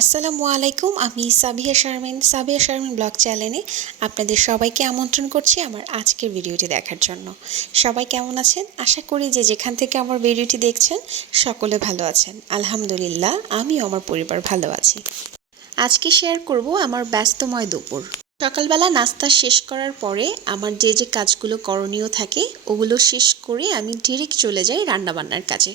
আসসালামু আলাইকুম। আমি সাবিয়া শারমিন ব্লগ চ্যানেলে আপনাদের সবাইকে আমন্ত্রণ করছি আমার আজকের ভিডিওটি দেখার জন্য। সবাই কেমন আছেন? আশা করি যে যেখান থেকে আমার ভিডিওটি দেখছেন সকলে ভালো আছেন। আলহামদুলিল্লাহ, আমিও আমার পরিবার ভালো আছি। আজকে শেয়ার করব আমার ব্যস্তময় দুপুর। সকালবেলা নাস্তা শেষ করার পরে আমার যে কাজগুলো করণীয় থাকে ওগুলো শেষ করে আমি ডিরেক্ট চলে যাই রান্নাবান্নার কাজে।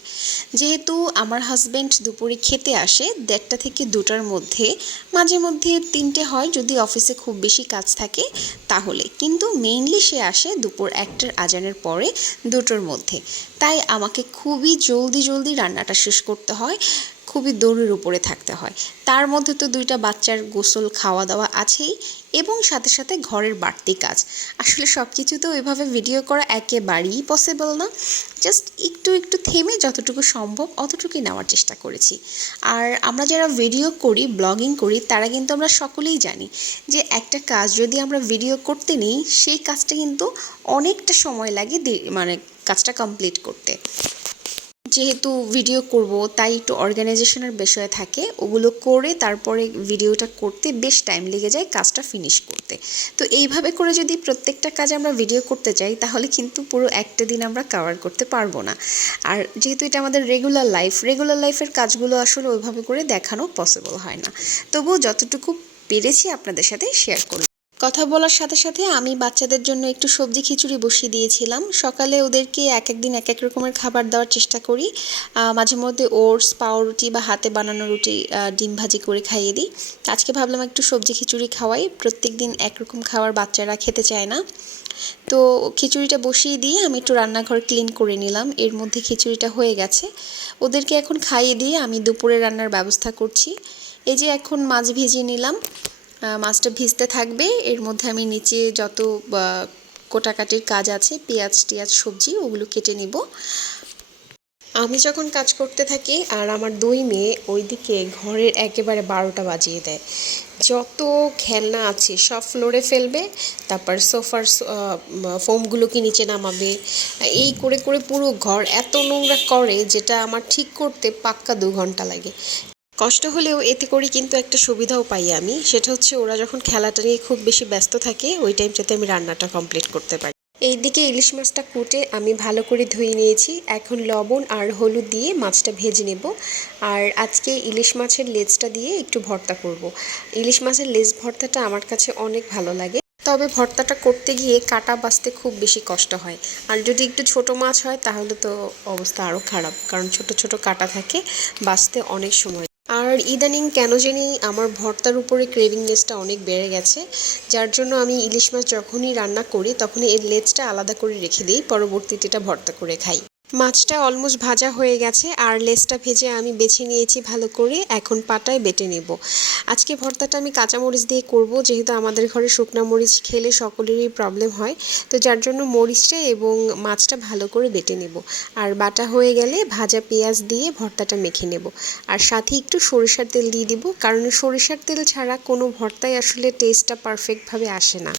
যেহেতু আমার হাজব্যান্ড দুপুরে খেতে আসে 1:30 থেকে 2টার মধ্যে, মাঝে মধ্যে 3টে হয় যদি অফিসে খুব বেশি কাজ থাকে তাহলে, কিন্তু মেইনলি সে আসে দুপুর 1টার আজানের পরে 2টোর মধ্যে। তাই আমাকে খুবই জলদি রান্নাটা শেষ করতে হয়, খুবই দৌড়ের উপরে থাকতে হয়। তার মধ্যে তো 2টা বাচ্চার গোসল খাওয়া দাওয়া আছেই, এবং সাথে সাথে ঘরের বাড়তি কাজ। আসলে সব কিছু তো ওইভাবে ভিডিও করা একেবারেই পসিবল না। জাস্ট একটু থেমে যতটুকু সম্ভব অতটুকুই নেওয়ার চেষ্টা করেছি। আর আমরা যারা ভিডিও করি, ব্লগিং করি, তারা কিন্তু আমরা সকলেই জানি যে একটা কাজ যদি আমরা ভিডিও করতে নিই সেই কাজটা কিন্তু অনেকটা সময় লাগে মানে কাজটা কমপ্লিট করতে। যেহেতু ভিডিও করব তাই একটু অর্গানাইজেশনের বিষয় থাকে, ওগুলো করে তারপরে ভিডিওটা করতে বেশ টাইম লেগে যায় কাজটা ফিনিশ করতে। তো এইভাবে করে যদি প্রত্যেকটা কাজ আমরা ভিডিও করতে চাই তাহলে কিন্তু পুরো একটা দিন আমরা কভার করতে পারবো না। আর যেহেতু এটা আমাদের রেগুলার লাইফের কাজগুলো আসলে ওইভাবে করে দেখানো পসিবল হয় না। তবুও যতটুকু পেরেছি আপনাদের সাথে শেয়ার করলাম। কথা বলার সাথে সাথে আমি বাচ্চাদের জন্য একটু সবজি খিচুড়ি বসিয়ে দিয়েছিলাম। সকালে ওদেরকে এক এক দিন এক এক রকমের খাবার দেওয়ার চেষ্টা করি। মাঝে মধ্যে ওটস, পাউরুটি বা হাতে বানানো রুটি, ডিম ভাজি করে খাইয়ে দিই। আজকে ভাবলাম একটু সবজি খিচুড়ি খাওয়াই, প্রত্যেক দিন একরকম খাবার বাচ্চারা খেতে চায় না। তো খিচুড়িটা বসিয়ে দিয়ে আমি একটু রান্নাঘর ক্লিন করে নিলাম। এর মধ্যে খিচুড়িটা হয়ে গেছে। ওদেরকে এখন খাইয়ে দিয়ে আমি দুপুরে রান্নার ব্যবস্থা করছি। এই যে এখন মাছ ভেজে নিলাম, মাছটা ভিজতে থাকবে। এর মধ্যে আমি নিচে যত কোটাকাটির কাজ আছে, পেঁয়াজ টিয়াজ সবজি, ওগুলো কেটে নিব। আমি যখন কাজ করতে থাকি আর আমার 2 মেয়ে ওইদিকে ঘরের একেবারে 12টা বাজিয়ে দেয়। যত খেলনা আছে সব ফ্লোরে ফেলবে, তারপর সোফার ফোমগুলোকে নিচে নামাবে। এই করে করে পুরো ঘর এত নোংরা করে যেটা আমার ঠিক করতে পাক্কা 2 ঘন্টা লাগে। কষ্ট হলেও এতে করে কিন্তু একটা সুবিধাও পাই আমি, সেটা হচ্ছে ওরা যখন খেলাটা নিয়ে খুব বেশি ব্যস্ত থাকে ওই টাইমটাতে আমি রান্নাটা কমপ্লিট করতে পারি। এইদিকে ইলিশ মাছটা কুটে আমি ভালো করে ধুয়ে নিয়েছি। এখন লবণ আর হলুদ দিয়ে মাছটা ভেজে নেব। আর আজকে ইলিশ মাছের লেজটা দিয়ে একটু ভর্তা করব। ইলিশ মাছের লেজ ভর্তাটা আমার কাছে অনেক ভালো লাগে, তবে ভর্তাটা করতে গিয়ে কাটা বাছতে খুব বেশি কষ্ট হয়। আর যদি একটু ছোট মাছ হয় তাহলে তো অবস্থা আরও খারাপ, কারণ ছোট কাটা থাকে, বাছতে অনেক সময়। আর ইদানিং কেন জানি আমার ভর্তার উপরে ক্রেভিংনেসটা অনেক বেড়ে গেছে, যার জন্য আমি ইলিশ মাছ যখনই রান্না করি তখনই এর লেজটা আলাদা করে রেখে দিই, পরবর্তীতে এটা ভর্তা করে খাই। মাছটা অলমোস্ট ভাজা হয়ে গেছে আর লেজটা ভেজে আমি বেছে নিয়েছি ভালো করে, এখন পাটায় বেটে নেব। আজকে ভর্তাটা আমি কাঁচামরিচ দিয়ে করব, যেহেতু আমাদের ঘরে শুকনা মরিচ খেলে সকলেরই প্রবলেম হয়, তো যার জন্য মরিচটা এবং মাছটা ভালো করে বেটে নেব। আর বাটা হয়ে গেলে ভাজা পেঁয়াজ দিয়ে ভর্তাটা মেখে নেব। আর সাথে একটু সরিষার তেল দিয়ে দিব, কারণ সরিষার তেল ছাড়া কোনো ভর্তাই আসলে টেস্টটা পারফেক্টভাবে আসে না।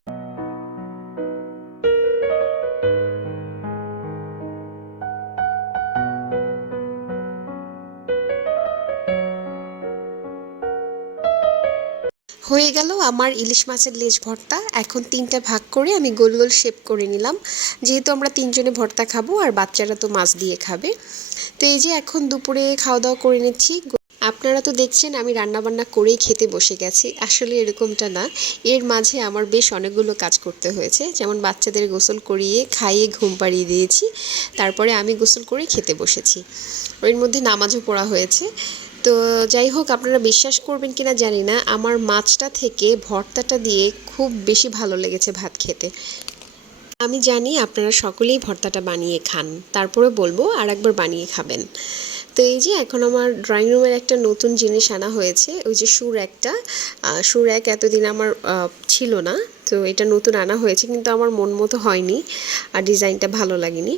হয়ে গেল আমার ইলিশ মাছের লেজ ভর্তা। এখন 3টা ভাগ করে আমি গোল গোল শেপ করে নিলাম, যেহেতু আমরা 3জনে ভর্তা খাবো আর বাচ্চারা তো মাছ দিয়ে খাবে। তো এই যে এখন দুপুরে খাওয়া দাওয়া করে নিচ্ছি। আপনারা তো দেখছেন আমি রান্নাবান্না করেই খেতে বসে গেছি, আসলে এরকমটা না। এর মাঝে আমার বেশ অনেকগুলো কাজ করতে হয়েছে, যেমন বাচ্চাদের গোসল করিয়ে খাইয়ে ঘুম পাড়িয়ে দিয়েছি, তারপরে আমি গোসল করে খেতে বসেছি। এর মধ্যে নামাজও পড়া হয়েছে। তো যাই হোক, আপনারা বিশ্বাস করবেন কিনা জানি না, আমার মাছটা থেকে ভর্তাটা দিয়ে খুব বেশি ভালো লেগেছে ভাত খেতে। আমি জানি আপনারা সকলেই ভর্তাটা বানিয়ে খান, তারপরে বলবো আর একবার বানিয়ে খাবেন। তো এই যে এখন আমার ড্রয়িং রুমের একটা নতুন জিনিস আনা হয়েছে, ওই যে সুর এক এতদিন আমার ছিল না, তো এটা নতুন আনা হয়েছে, কিন্তু আমার মন মতো হয়নি আর ডিজাইনটা ভালো লাগেনি।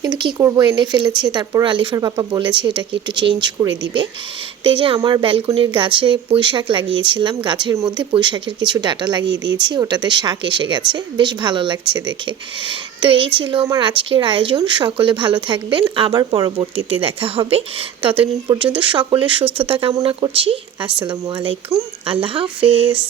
কিন্তু কি করব, এনে ফেলেছে। তারপর আলিফার পাপা বলেছে এটাকে একটু চেঞ্জ করে দিবে। তো এই যে আমার ব্যালকনির গাছে পুঁই শাক লাগিয়েছিলাম, গাছের মধ্যে পুঁই শাকের কিছু ডাঁটা লাগিয়ে দিয়েছি, ওটাতে শাক এসে গেছে, বেশ ভালো লাগছে দেখে। তো এই ছিল আমার আজকের আয়োজন। সকলে ভালো থাকবেন, আবার পরবর্তীতে দেখা হবে। ততদিন পর্যন্ত সকলের সুস্থতা কামনা করছি। আসসালামু আলাইকুম, আল্লাহ হাফেজ।